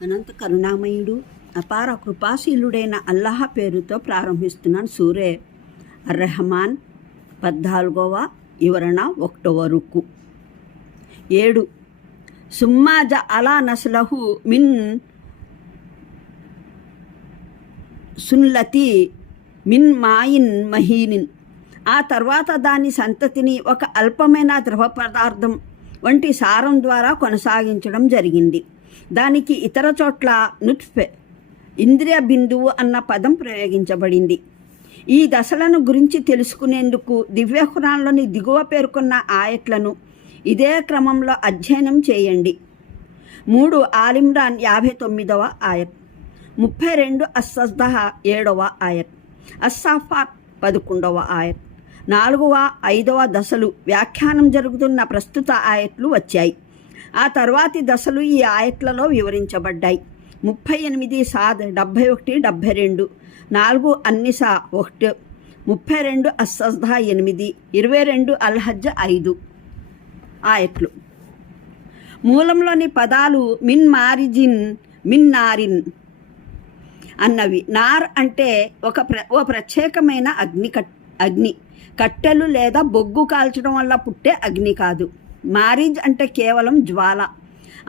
అనంత కరుణామయుడు అపార కృపాశీలుడైన అల్లాహ్ పేరుతో ప్రారంభిస్తున్నాను. సూరే అర్రహమాన్ 14వ వివరణ 1వ రుక్కు. 7 సుమ్మా జఅలా నస్లహు మిన్ సున్లతి మిన్ మాయిన్ మహీనిన్. ఆ తర్వాత దాని సంతతిని ఒక అల్పమైన ద్రవ పదార్థం వంటి సారం ద్వారా కొనసాగించడం జరిగింది. దానికి ఇతర చోట్ల నుత్ఫె ఇంద్రియ బిందువు అన్న పదం ప్రయోగించబడింది. ఈ దశలను గురించి తెలుసుకునేందుకు దివ్య ఖురాన్లోని దిగువ పేర్కొన్న ఆయట్లను ఇదే క్రమంలో అధ్యయనం చేయండి. 3 ఆలిమ్రాన్ 59వ ఆయత్, 32 అస్సజ్దా 7వ ఆయత్, అస్సాఫాత్ 11వ ఆయత్. 4వ 5వ దశలు వ్యాఖ్యానం జరుగుతున్న ప్రస్తుత ఆయట్లు వచ్చాయి. ఆ తర్వాతి దశలు ఈ ఆయట్లలో వివరించబడ్డాయి. 38 సాద్ 71 72, 4 అన్నిసా 1, 32 అస్సజ్దా 8, 22 అల్హజ్ 5 ఆయట్లు. మూలంలోని పదాలు మిన్ మారిజిన్ మిన్ నారిన్ అన్నవి. నార్ అంటే ఓ ప్రత్యేకమైన అగ్ని కట్టెలు లేదా బొగ్గు కాల్చడం వల్ల పుట్టే అగ్ని కాదు. మారిజ్ అంటే కేవలం జ్వాల,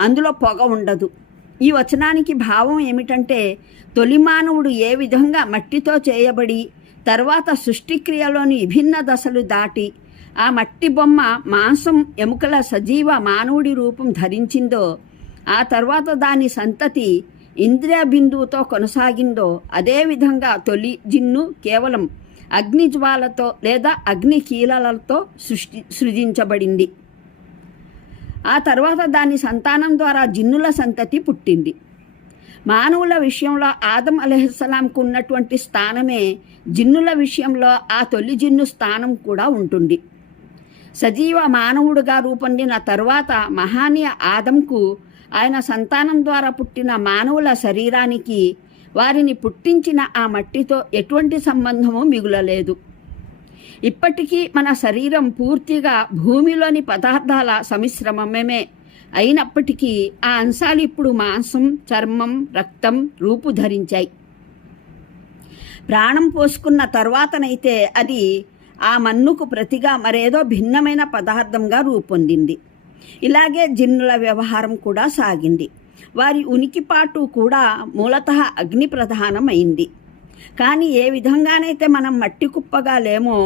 అందులో పొగ ఉండదు. ఈ వచనానికి భావం ఏమిటంటే తొలి మానవుడు ఏ విధంగా మట్టితో చేయబడి తర్వాత సృష్టిక్రియలోని విభిన్న దశలు దాటి ఆ మట్టి బొమ్మ మాంసం ఎముకల సజీవ మానవుడి రూపం ధరించిందో, ఆ తర్వాత దాని సంతతి ఇంద్రియ బిందువుతో కొనసాగిందో, అదేవిధంగా తొలి జిన్ను కేవలం అగ్నిజ్వాలతో లేదా అగ్ని కీలలతో సృజించబడింది. ఆ తర్వాత దాని సంతానం ద్వారా జిన్నుల సంతతి పుట్టింది. మానవుల విషయంలో ఆదం అలైహిస్సలాంకు ఉన్నటువంటి స్థానమే జిన్నుల విషయంలో ఆ తొలి జిన్ను స్థానం కూడా ఉంటుంది. సజీవ మానవుడుగా రూపొందిన తరువాత మహానీయ ఆదంకు ఆయన సంతానం ద్వారా పుట్టిన మానవుల శరీరానికి వారిని పుట్టించిన ఆ మట్టితో ఎటువంటి సంబంధము మిగులలేదు. ఇప్పటికీ మన శరీరం పూర్తిగా భూమిలోని పదార్థాల సమిశ్రమమే అయినప్పటికీ ఆ అంశాలు ఇప్పుడు మాంసం, చర్మం, రక్తం రూపు ధరించాయి. ప్రాణం పోసుకున్న తర్వాతనైతే అది ఆ మన్నుకు ప్రతిగా మరేదో భిన్నమైన పదార్థంగా రూపొందింది. ఇలాగే జిన్నుల వ్యవహారం కూడా సాగింది. వారి ఉనికిపాటు కూడా మూలతః అగ్ని ప్రధానమైంది. కానీ ఏ విధంగానైతే మనం మట్టి కుప్పగా లేమో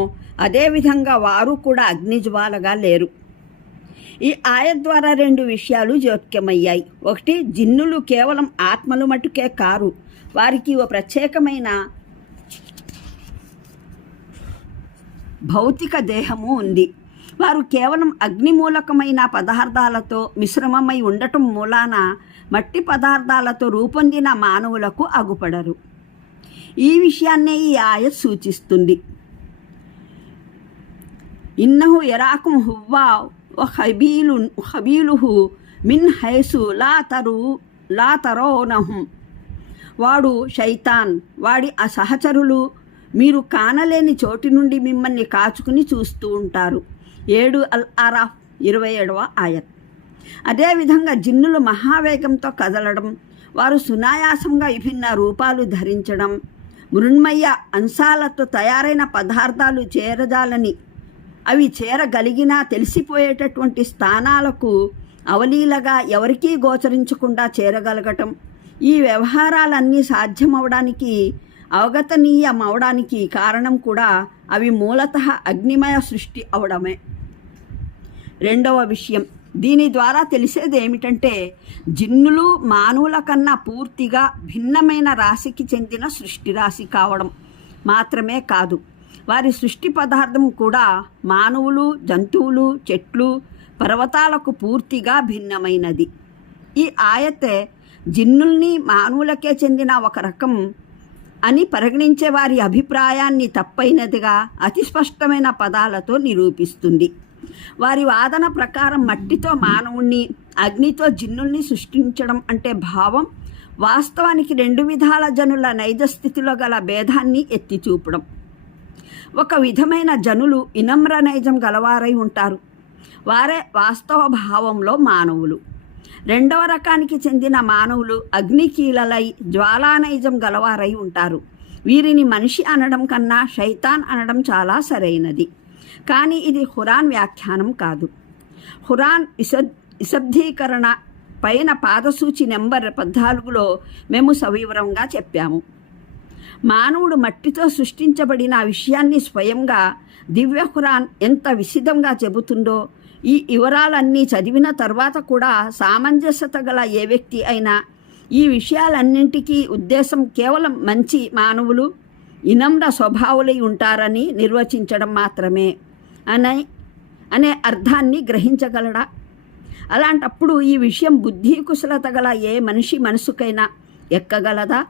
అదేవిధంగా వారు కూడా అగ్నిజ్వాలగా లేరు. ఈ ఆయత్ ద్వారా 2 విషయాలు జోక్యమయ్యాయి. 1, జిన్నులు కేవలం ఆత్మలు మటుకే కారు, వారికి ఓ ప్రత్యేకమైన భౌతిక దేహము ఉంది. వారు కేవలం అగ్నిమూలకమైన పదార్థాలతో మిశ్రమమై ఉండటం మూలాన మట్టి పదార్థాలతో రూపొందిన మానవులకు అగుపడరు. ఈ విషయాన్నే ఈ ఆయత్ సూచిస్తుంది. ఇన్నహు యరాకుం హువ్వా ఖబీలుహు మిన్ హైసు లా తరోనహుం. వాడు శైతాన్, వాడి ఆ సహచరులు మీరు కానలేని చోటి నుండి మిమ్మల్ని కాచుకుని చూస్తూ ఉంటారు. 7 అల్ ఆరాఫ్ 27వ ఆయత్. అదేవిధంగా జిన్నులు మహావేగంతో కదలడం, వారు సునాయాసంగా విభిన్న రూపాలు ధరించడం, మృణ్మయ అంశాలతో తయారైన పదార్థాలు చేరజాలని అవి చేరగలిగినా తెలిసిపోయేటటువంటి స్థానాలకు అవలీలగా ఎవరికీ గోచరించకుండా చేరగలగటం, ఈ వ్యవహారాలన్నీ సాధ్యమవడానికి అవగతనీయమవడానికి కారణం కూడా అవి మూలతః అగ్నిమయ సృష్టి అవడమే. 2వ విషయం, దీని ద్వారా తెలిసేది ఏమిటంటే జిన్నులు మానవుల కన్నా పూర్తిగా భిన్నమైన రాశికి చెందిన సృష్టి రాశి కావడం మాత్రమే కాదు, వారి సృష్టి పదార్థం కూడా మానవులు, జంతువులు, చెట్లు, పర్వతాలకు పూర్తిగా భిన్నమైనది. ఈ ఆయతే జిన్నుల్ని మానవులకే చెందిన ఒక రకం అని పరిగణించే వారి అభిప్రాయాన్ని తప్పైనదిగా అతి స్పష్టమైన పదాలతో నిరూపిస్తుంది. వారి వాదన ప్రకారం మట్టితో మానవుణ్ణి, అగ్నితో జిన్నుల్ని సృష్టించడం అంటే భావం వాస్తవానికి 2 విధాల జనుల నైజ స్థితిలో గల భేదాన్ని ఎత్తి చూపడం. ఒక విధమైన జనులు వినమ్ర నైజం గలవారై ఉంటారు. వారే వాస్తవ భావంలో మానవులు. రెండవ రకానికి చెందిన మానవులు అగ్నికీలలై జ్వాలానైజం గలవారై ఉంటారు. వీరిని మనిషి అనడం కన్నా శైతాన్ అనడం చాలా సరైనది. కానీ ఇది ఖురాన్ వ్యాఖ్యానం కాదు. ఖురాన్ విశబ్దీకరణ పైన పాదసూచి నెంబర్ 14లో మేము సవివరంగా చెప్పాము. మానవుడు మట్టితో సృష్టించబడిన విషయాన్ని స్వయంగా దివ్య ఖురాన్ ఎంత విశిదంగా చెబుతుందో ఈ వివరాలన్నీ చదివిన తర్వాత కూడా సామంజస్యత గల ఏ వ్యక్తి అయినా ఈ విషయాలన్నింటికీ ఉద్దేశం కేవలం మంచి మానవులు వినమ్ర స్వభావులై ఉంటారని నిర్వచించడం మాత్రమే అనే అర్థాన్ని గ్రహించగలడా? అలాంటప్పుడు ఈ విషయం బుద్ధి కుశలత గల ఏ మనిషి మనసుకైనా ఎక్కగలదా?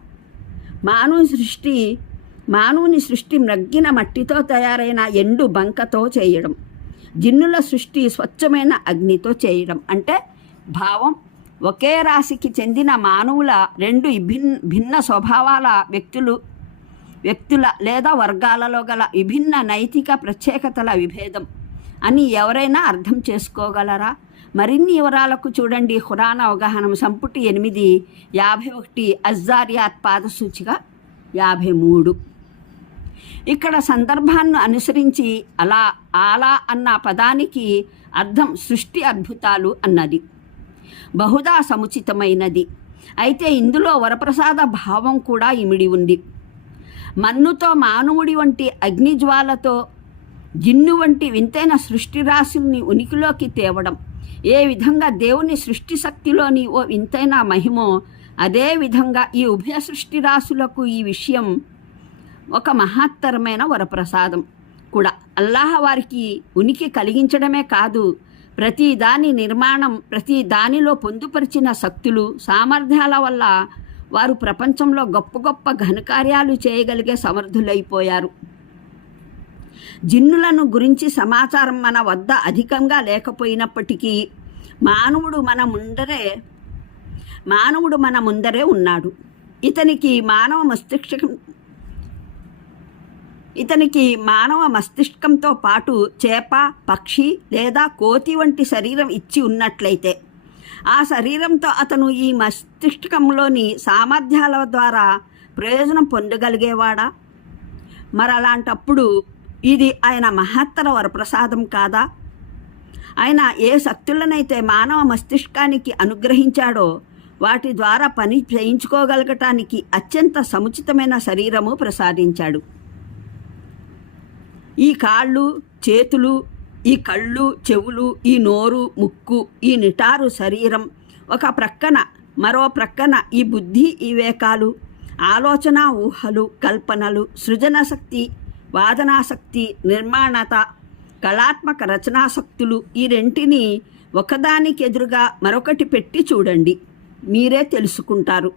మానవుని సృష్టి మ్రగ్గిన మట్టితో తయారైన ఎండు బంకతో చేయడం, జిన్నుల సృష్టి స్వచ్ఛమైన అగ్నితో చేయడం అంటే భావం ఒకే రాశికి చెందిన మానవుల రెండు భిన్న స్వభావాల వ్యక్తుల లేదా వర్గాలలో గల విభిన్న నైతిక ప్రత్యేకతల విభేదం అని ఎవరైనా అర్థం చేసుకోగలరా? మరిన్ని వివరాలకు చూడండి ఖురాన్ అవగాహన సంపుటి 8, 51 అజ్జారియాత్ పాదసూచిక 53. ఇక్కడ సందర్భాన్ని అనుసరించి ఆలా అన్న పదానికి అర్థం సృష్టి అద్భుతాలు అన్నది. బహుదా సముచితమైనది. అయితే ఇందులో వరప్రసాద భావం కూడా ఇమిడి ఉంది. మన్నుతో మానవుడి వంటి అగ్నిజ్వాలతో జిన్ను వంటి వింతైన సృష్టి రాశుల్ని ఉనికిలోకి తేవడం ఏ విధంగా దేవుని సృష్టి శక్తిలోని ఓ వింతైన మహిమో అదేవిధంగా ఈ ఉభయ సృష్టి రాశులకు ఈ విషయం ఒక మహత్తరమైన వరప్రసాదం కూడా. అల్లాహ్ వారికి ఉనికి కలిగించడమే కాదు, ప్రతి దాని నిర్మాణం, ప్రతి దానిలో పొందుపరిచిన శక్తులు, సామర్థ్యాల వల్ల వారు ప్రపంచంలో గొప్ప గొప్ప ఘనకార్యాలు చేయగలిగే సమర్థులైపోయారు. జిన్నులను గురించి సమాచారం మన వద్ద అధికంగా లేకపోయినప్పటికీ మానవుడు మన ముందరే ఉన్నాడు. ఇతనికి మానవ మస్తిష్కంతో పాటు చేప, పక్షి లేదా కోతి వంటి శరీరం ఇచ్చి ఉన్నట్లయితే ఆ శరీరంతో అతను ఈ మస్తిష్కంలోని సామర్థ్యాల ద్వారా ప్రయోజనం పొందగలిగేవాడా? మరలాంటప్పుడు ఇది ఆయన మహత్తర వరప్రసాదం కాదా? ఆయన ఏ శక్తులనైతే మానవ మస్తిష్కానికి అనుగ్రహించాడో వాటి ద్వారా పని చేయించుకోగలగటానికి అత్యంత సముచితమైన శరీరము ప్రసాదించాడు. ఈ కాళ్ళు, చేతులు, ఈ కళ్ళు, చెవులు, ఈ నోరు, ముక్కు, ఈ నిటారు శరీరం ఒక ప్రక్కన, మరో ప్రక్కన ఈ బుద్ధి, ఈ వివేకాలు, ఆలోచన, ఊహలు, కల్పనలు, సృజనశక్తి, వాదనాశక్తి, నిర్మాణత, కళాత్మక రచనాశక్తులు ఈ రెంటిని ఒకదానికి ఎదురుగా మరొకటి పెట్టి చూడండి, మీరే తెలుసుకుంటారు.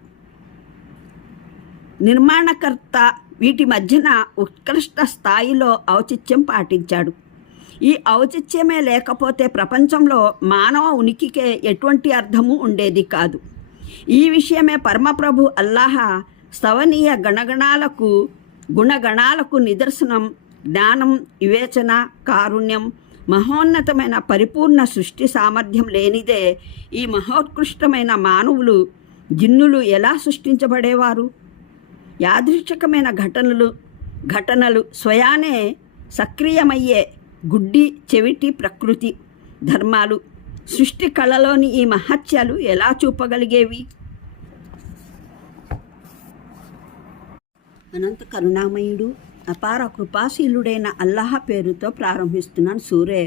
నిర్మాణకర్త వీటి మధ్యన ఉత్కృష్ట స్థాయిలో ఔచిత్యం పాటించాడు. ఈ ఔచిత్యమే లేకపోతే ప్రపంచంలో మానవ ఉనికికే ఎటువంటి అర్థము ఉండేది కాదు. ఈ విషయమే పరమప్రభు అల్లాహ స్తవనీయ గుణగణాలకు నిదర్శనం. జ్ఞానం, వివేచన, కారుణ్యం, మహోన్నతమైన పరిపూర్ణ సృష్టి సామర్థ్యం లేనిదే ఈ మహోత్కృష్టమైన మానవులు, జిన్నులు ఎలా సృష్టించబడేవారు? యాదృచ్ఛికమైన ఘటనలు స్వయానే సక్రియమయ్యే గుడ్డి, చెవిటి ప్రకృతి ధర్మాలు సృష్టి కళలోని ఈ మహత్యాలు ఎలా చూపగలిగేవి? అనంత కరుణామయుడు, అపార కృపాశీలుడైన అల్లాహ్ పేరుతో ప్రారంభిస్తున్నాను. సూరే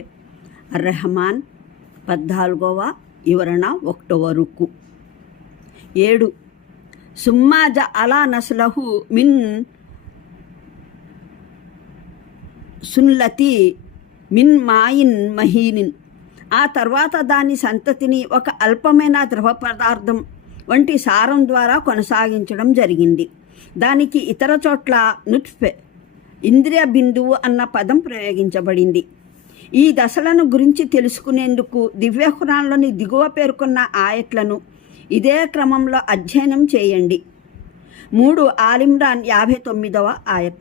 అర్రహమాన్ 14వ వివరణ 1వ రుకు. 7 సుమ్మా జఅలా నస్లహు మిన్ సున్లతి మిన్ మాయిన్ మహీనిన్. ఆ తర్వాత దాని సంతతిని ఒక అల్పమైన ద్రవ పదార్థం వంటి సారం ద్వారా కొనసాగించడం జరిగింది. దానికి ఇతర చోట్ల నుత్ఫె, ఇంద్రియ బిందువు అన్న పదం ప్రయోగించబడింది. ఈ దశలను గురించి తెలుసుకునేందుకు దివ్య ఖురాన్లోని దిగువ పేర్కొన్న ఆయట్లను ఇదే క్రమంలో అధ్యయనం చేయండి. 3 ఆలిమ్రాన్ 59వ ఆయత్,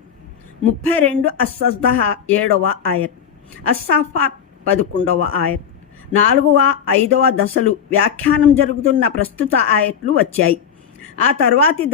32 అస్సజ్దహ 7వ ఆయత్, అస్సాఫాత్ 11వ ఆయత్, 4వ 5వ దశలు వ్యాఖ్యానం జరుగుతున్న ప్రస్తుత ఆయట్లు వచ్చాయి. ఆ తర్వాతి